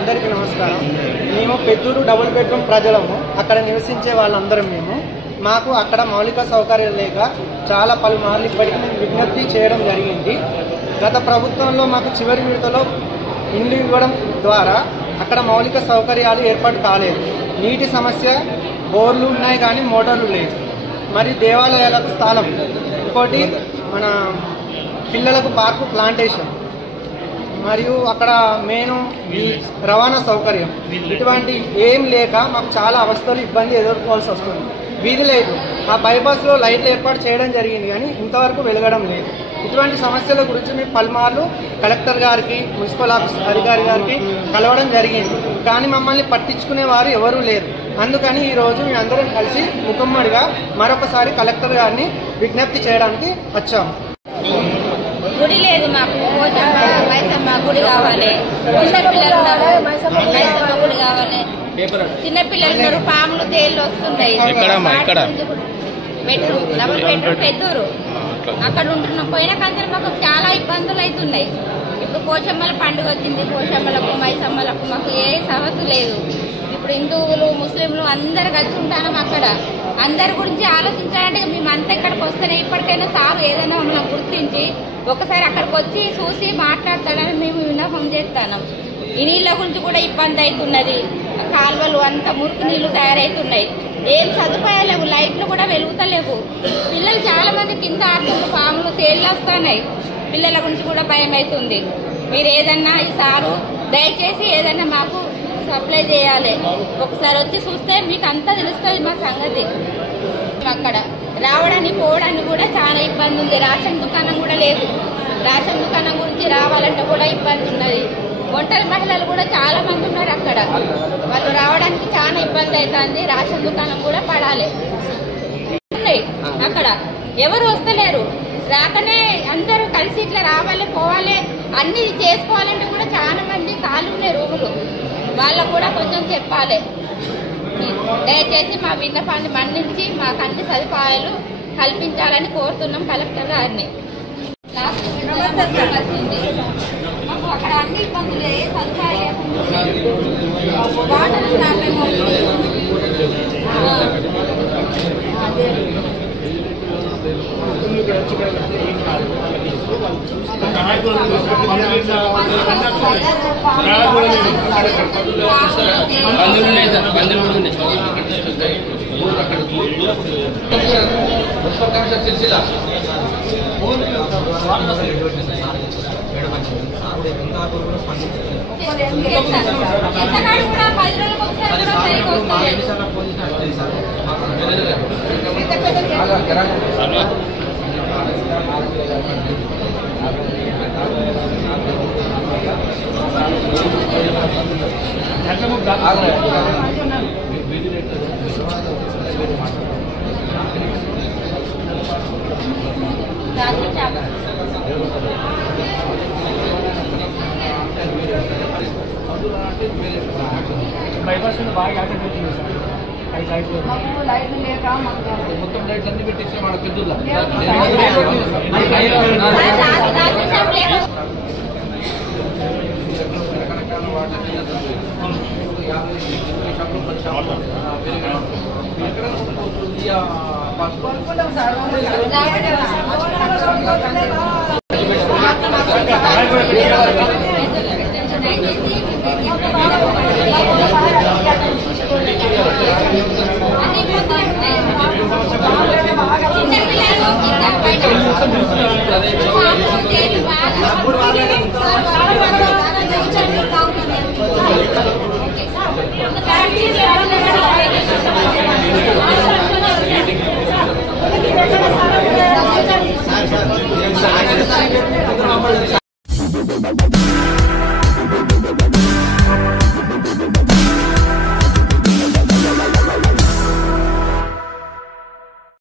అందరికీ నమస్కారం. మేము పెద్దూరు డబుల్ బెడ్రూమ్ ప్రజలము. అక్కడ నివసించే వాళ్ళందరం మాకు అక్కడ మౌలిక సౌకర్యాలు లేక చాలా పలుమార్లు ఇప్పటికీ మేము విజ్ఞప్తి చేయడం జరిగింది. గత ప్రభుత్వంలో మాకు చివరి విడతలో ఇండ్లు ఇవ్వడం ద్వారా అక్కడ మౌలిక సౌకర్యాలు ఏర్పాటు కాలేదు. నీటి సమస్య, బోర్లు ఉన్నాయి కానీ మోటార్లు లేవు. మరి దేవాలయాలకు స్థలం, ఇంకోటి మన పిల్లలకు పార్కు, ప్లాంటేషన్, మరియు అక్కడ మెయిన్ ఈ రవాణా సౌకర్యం ఇటువంటి ఏం లేక మాకు చాలా అవస్థలు, ఇబ్బంది ఎదుర్కోవాల్సి వస్తుంది. వీధి లేదు. ఆ బైపాస్లో లైట్లు ఏర్పాటు చేయడం జరిగింది కానీ ఇంతవరకు వెలగడం లేదు. ఇటువంటి సమస్యల గురించి మేము పలుమార్లు కలెక్టర్ గారికి, మున్సిపల్ ఆఫీస్ అధికారి గారికి కలవడం జరిగింది. కానీ మమ్మల్ని పట్టించుకునే వారు ఎవరూ లేరు. అందుకని ఈరోజు మేమందరం కలిసి ముఖమ్మడిగా మరొకసారి కలెక్టర్ గారిని విజ్ఞప్తి చేయడానికి వచ్చాము. గుడి లేదు మాకు, మైసమ్మ గుడి కావాలి, చిన్నపిల్లలు మైసమ్మ గుడి కావాలి, చిన్నపిల్లలు ఉన్నారు, పాములు తేళ్లు వస్తున్నాయి. బెడ్రూమ్ డబుల్ బెడ్రూమ్ పెద్దూరు అక్కడ ఉంటున్నాం. పోయిన కంచెలు మాకు చాలా ఇబ్బందులు అవుతున్నాయి. ఇప్పుడు పోషమ్మల పండుగ వచ్చింది, పోషమ్మలకు మైసమ్మలకు మాకు ఏ సమస్య లేదు. ఇప్పుడు హిందువులు, ముస్లింలు అందరు కలిసి ఉంటాం. అక్కడ అందరి గురించి ఆలోచించాలంటే మేమంతా ఇక్కడికి వస్తేనే ఇప్పటికైనా సార్ ఏదైనా మమ్మల్ని గుర్తించి ఒకసారి అక్కడికి వచ్చి చూసి మాట్లాడతాడని మేము విన్నపం చేస్తున్నాం. ఈ నీళ్ళ గురించి కూడా ఇబ్బంది అవుతున్నది. కాలువలు అంత మురికి నీళ్లు తయారవుతున్నాయి. ఏం సదుపాయాలు లేవు, లైట్లు కూడా వెలుగుతలేవు. పిల్లలు చాలా మంది కింద ఆడుతున్న పాములు తేళ్లు వస్తున్నాయి. పిల్లల గురించి కూడా భయం అవుతుంది. మీరు ఏదన్నా ఈ సారు దయచేసి ఏదన్నా మాకు సప్లై చేయాలి. ఒకసారి వచ్చి చూస్తే మీకు అంతా తెలుస్తుంది మా సంగతి. అక్కడ రావడానికి పోవడానికి కూడా చాలా ఇబ్బంది ఉంది. రేషన్ దుకాణం కూడా లేదు. రేషన్ దుకాణం గురించి రావాలంటే కూడా ఇబ్బంది ఉన్నది. ఒంటరి మహిళలు కూడా చాలా మంది ఉన్నారు అక్కడ. వాళ్ళు రావడానికి చాలా ఇబ్బంది అవుతుంది. రేషన్ దుకాణం కూడా పడాలి. అక్కడ ఎవరు వస్తలేరు. రాకనే అందరూ కలిసి ఇట్లా రావాలి, పోవాలి, అన్ని చేసుకోవాలంటే కూడా చాలా మంది ఖాళీ ఉన్నాయి రూములు. వాళ్ళకు కూడా కొంచెం చెప్పాలి. దయచేసి మా విన్నపాన్ని మన్నించి మాకు అన్ని సదుపాయాలు కల్పించాలని కోరుతున్నాం కలెక్టర్ గారిని. మాకు అక్కడ అన్ని ఇబ్బందులు, ఏ సదుపాయాలు వాటర్ బైపాస్ బాగా యాక్టివ్ అవుతుంది సార్. లైట్లు లేక మొత్తం లైట్స్ అన్ని పెట్టించి మన పెద్దూరులో Bye.